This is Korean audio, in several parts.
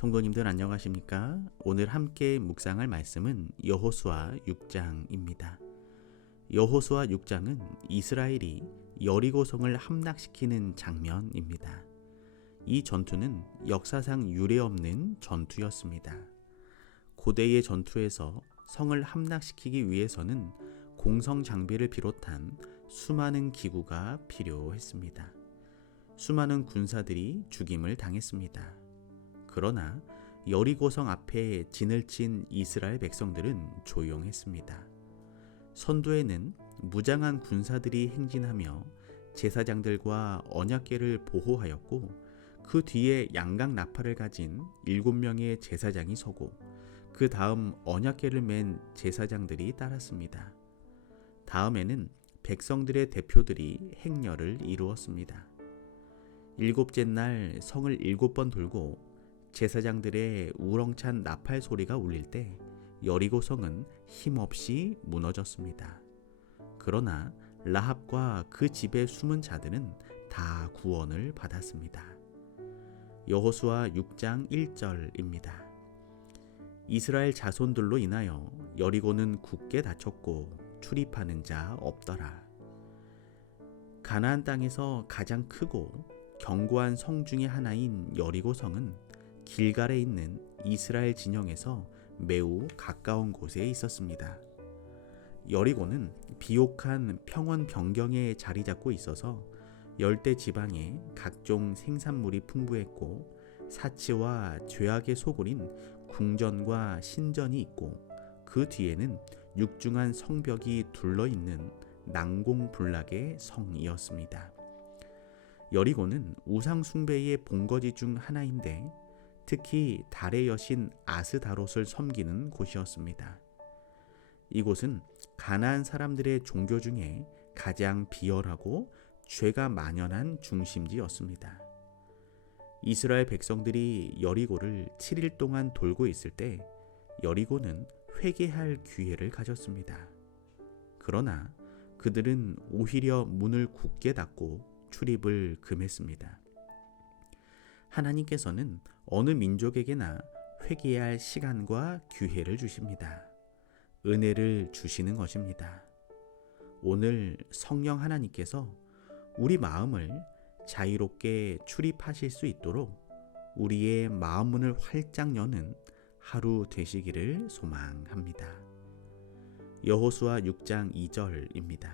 성도님들 안녕하십니까? 오늘 함께 묵상할 말씀은 여호수아 6장입니다. 여호수아 6장은 이스라엘이 여리고성을 함락시키는 장면입니다. 이 전투는 역사상 유례없는 전투였습니다. 고대의 전투에서 성을 함락시키기 위해서는 공성 장비를 비롯한 수많은 기구가 필요했습니다. 수많은 군사들이 죽임을 당했습니다. 그러나 여리고성 앞에 진을 친 이스라엘 백성들은 조용했습니다. 선두에는 무장한 군사들이 행진하며 제사장들과 언약궤를 보호하였고, 그 뒤에 양각 나팔을 가진 7명의 제사장이 서고 그 다음 언약궤를 맨 제사장들이 따랐습니다. 다음에는 백성들의 대표들이 행렬을 이루었습니다. 일곱째 날 성을 7번 돌고 제사장들의 우렁찬 나팔 소리가 울릴 때 여리고성은 힘없이 무너졌습니다. 그러나 라합과 그 집에 숨은 자들은 다 구원을 받았습니다. 여호수아 6장 1절입니다. 이스라엘 자손들로 인하여 여리고는 굳게 닫혔고 출입하는 자 없더라. 가나안 땅에서 가장 크고 견고한 성 중의 하나인 여리고성은 길갈에 있는 이스라엘 진영에서 매우 가까운 곳에 있었습니다. 여리고는 비옥한 평원 변경에 자리 잡고 있어서 열대 지방에 각종 생산물이 풍부했고, 사치와 죄악의 소굴인 궁전과 신전이 있고, 그 뒤에는 육중한 성벽이 둘러있는 난공불락의 성이었습니다. 여리고는 우상 숭배의 본거지 중 하나인데 특히 달의 여신 아스다롯을 섬기는 곳이었습니다. 이곳은 가나안 사람들의 종교 중에 가장 비열하고 죄가 만연한 중심지였습니다. 이스라엘 백성들이 여리고를 7일 동안 돌고 있을 때 여리고는 회개할 기회를 가졌습니다. 그러나 그들은 오히려 문을 굳게 닫고 출입을 금했습니다. 하나님께서는 어느 민족에게나 회개할 시간과 기회를 주십니다. 은혜를 주시는 것입니다. 오늘 성령 하나님께서 우리 마음을 자유롭게 출입하실 수 있도록 우리의 마음 문을 활짝 여는 하루 되시기를 소망합니다. 여호수아 6장 2절입니다.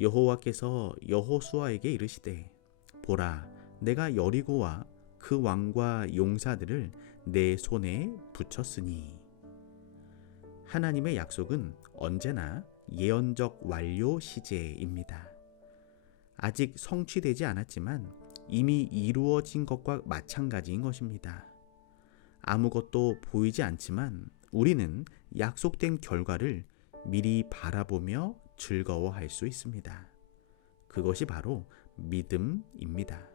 여호와께서 여호수아에게 이르시되, 보라, 내가 여리고와 그 왕과 용사들을 내 손에 붙였으니. 하나님의 약속은 언제나 예언적 완료 시제입니다. 아직 성취되지 않았지만 이미 이루어진 것과 마찬가지인 것입니다. 아무것도 보이지 않지만 우리는 약속된 결과를 미리 바라보며 즐거워할 수 있습니다. 그것이 바로 믿음입니다.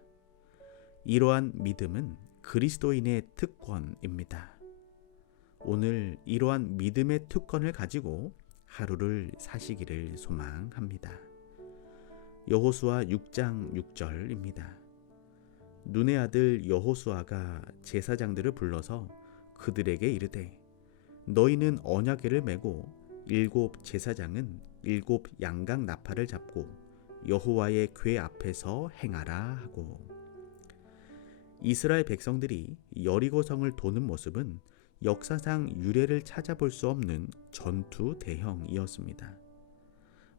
이러한 믿음은 그리스도인의 특권입니다. 오늘 이러한 믿음의 특권을 가지고 하루를 사시기를 소망합니다. 여호수아 6장 6절입니다. 눈의 아들 여호수아가 제사장들을 불러서 그들에게 이르되, 너희는 언약궤를 메고 7 제사장은 7 양각 나팔을 잡고 여호와의 궤 앞에서 행하라 하고. 이스라엘 백성들이 여리고성을 도는 모습은 역사상 유례를 찾아볼 수 없는 전투 대형이었습니다.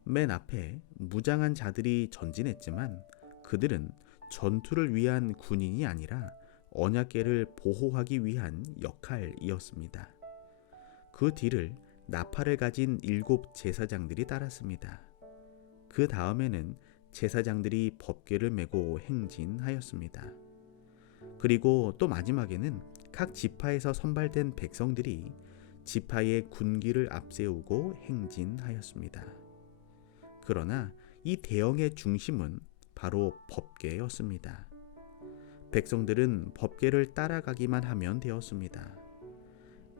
맨 앞에 무장한 자들이 전진했지만 그들은 전투를 위한 군인이 아니라 언약궤를 보호하기 위한 역할이었습니다. 그 뒤를 나팔을 가진 7 제사장들이 따랐습니다. 그 다음에는 제사장들이 법궤를 메고 행진하였습니다. 그리고 또 마지막에는 각 지파에서 선발된 백성들이 지파의 군기를 앞세우고 행진하였습니다. 그러나 이 대형의 중심은 바로 법궤였습니다. 백성들은 법궤를 따라가기만 하면 되었습니다.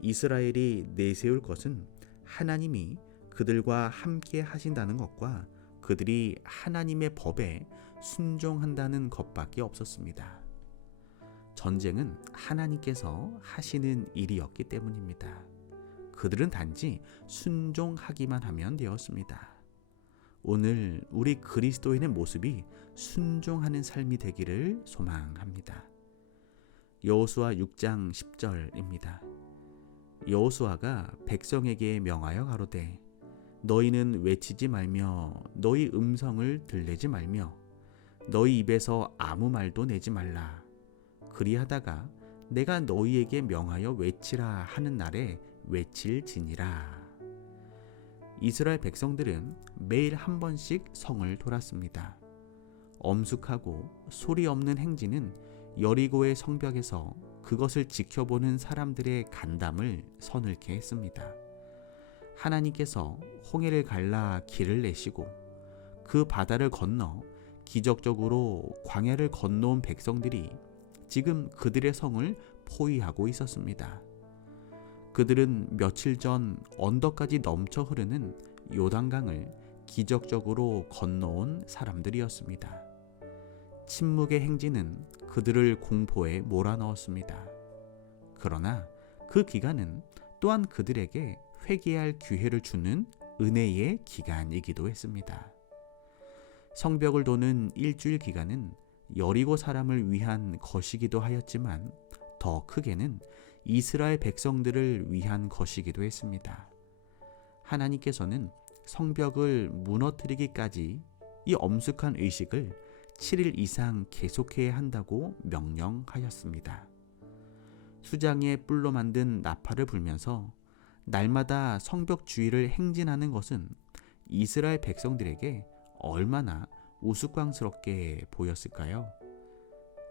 이스라엘이 내세울 것은 하나님이 그들과 함께 하신다는 것과 그들이 하나님의 법에 순종한다는 것밖에 없었습니다. 전쟁은 하나님께서 하시는 일이었기 때문입니다. 그들은 단지 순종하기만 하면 되었습니다. 오늘 우리 그리스도인의 모습이 순종하는 삶이 되기를 소망합니다. 여호수아 6장 10절입니다. 여호수아가 백성에게 명하여 가로되 너희는 외치지 말며 너희 음성을 들내지 말며 너희 입에서 아무 말도 내지 말라. 그리하다가 내가 너희에게 명하여 외치라 하는 날에 외칠지니라. 이스라엘 백성들은 매일 한 번씩 성을 돌았습니다. 엄숙하고 소리 없는 행진은 여리고의 성벽에서 그것을 지켜보는 사람들의 간담을 서늘케 했습니다. 하나님께서 홍해를 갈라 길을 내시고 그 바다를 건너 기적적으로 광야를 건너온 백성들이 지금 그들의 성을 포위하고 있었습니다. 그들은 며칠 전 언덕까지 넘쳐 흐르는 요단강을 기적적으로 건너온 사람들이었습니다. 침묵의 행진은 그들을 공포에 몰아넣었습니다. 그러나 그 기간은 또한 그들에게 회개할 기회를 주는 은혜의 기간이기도 했습니다. 성벽을 도는 일주일 기간은 여리고 사람을 위한 것이기도 하였지만 더 크게는 이스라엘 백성들을 위한 것이기도 했습니다. 하나님께서는 성벽을 무너뜨리기까지 이 엄숙한 의식을 7일 이상 계속해야 한다고 명령하였습니다. 수장에 뿔로 만든 나팔을 불면서 날마다 성벽 주위를 행진하는 것은 이스라엘 백성들에게 얼마나 우스꽝스럽게 보였을까요?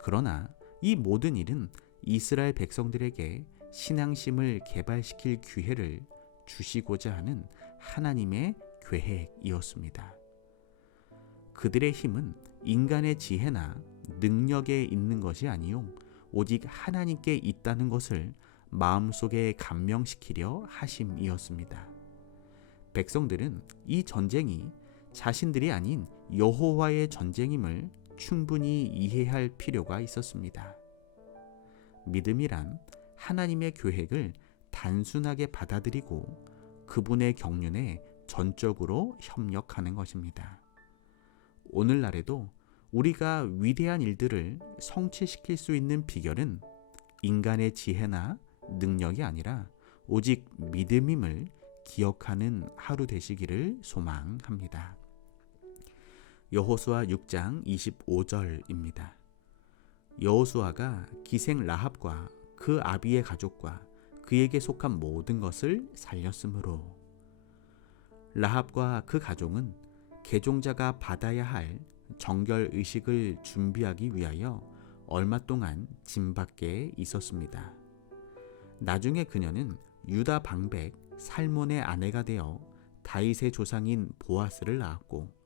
그러나 이 모든 일은 이스라엘 백성들에게 신앙심을 개발시킬 기회를 주시고자 하는 하나님의 계획이었습니다. 그들의 힘은 인간의 지혜나 능력에 있는 것이 아니요 오직 하나님께 있다는 것을 마음속에 감명시키려 하심이었습니다. 백성들은 이 전쟁이 자신들이 아닌 여호와의 전쟁임을 충분히 이해할 필요가 있었습니다. 믿음이란 하나님의 계획을 단순하게 받아들이고 그분의 경륜에 전적으로 협력하는 것입니다. 오늘날에도 우리가 위대한 일들을 성취시킬 수 있는 비결은 인간의 지혜나 능력이 아니라 오직 믿음임을 기억하는 하루 되시기를 소망합니다. 여호수아 6장 25절입니다. 여호수아가 기생 라합과 그 아비의 가족과 그에게 속한 모든 것을 살렸으므로. 라합과 그 가족은 개종자가 받아야 할 정결 의식을 준비하기 위하여 얼마 동안 짐 밖에 있었습니다. 나중에 그녀는 유다 방백 살몬의 아내가 되어 다윗의 조상인 보아스를 낳았고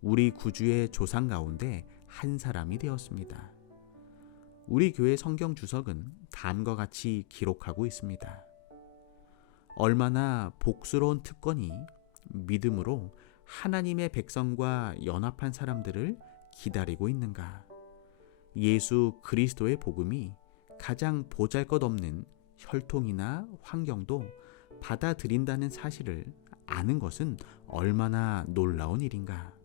우리 구주의 조상 가운데 한 사람이 되었습니다. 우리 교회 성경 주석은 다음과 같이 기록하고 있습니다. 얼마나 복스러운 특권이 믿음으로 하나님의 백성과 연합한 사람들을 기다리고 있는가. 예수 그리스도의 복음이 가장 보잘것없는 혈통이나 환경도 받아들인다는 사실을 아는 것은 얼마나 놀라운 일인가.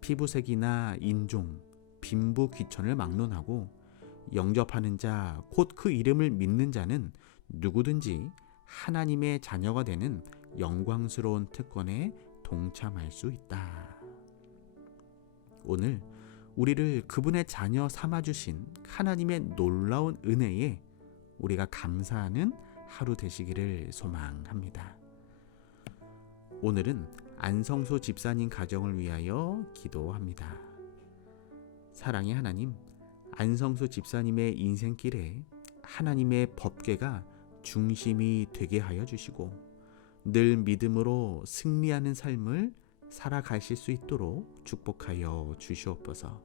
피부색이나 인종, 빈부 귀천을 막론하고 영접하는 자, 곧 그 이름을 믿는 자는 누구든지 하나님의 자녀가 되는 영광스러운 특권에 동참할 수 있다. 오늘 우리를 그분의 자녀 삼아주신 하나님의 놀라운 은혜에 우리가 감사하는 하루 되시기를 소망합니다. 오늘은 안성수 집사님 가정을 위하여 기도합니다. 사랑의 하나님, 안성수 집사님의 인생길에 하나님의 법궤가 중심이 되게 하여 주시고 늘 믿음으로 승리하는 삶을 살아가실 수 있도록 축복하여 주시옵소서.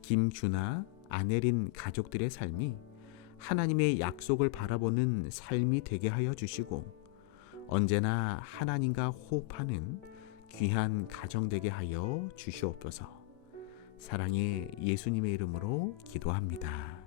김규나 아내린 가족들의 삶이 하나님의 약속을 바라보는 삶이 되게 하여 주시고 언제나 하나님과 호흡하는 귀한 가정 되게 하여 주시옵소서. 사랑의 예수님의 이름으로 기도합니다.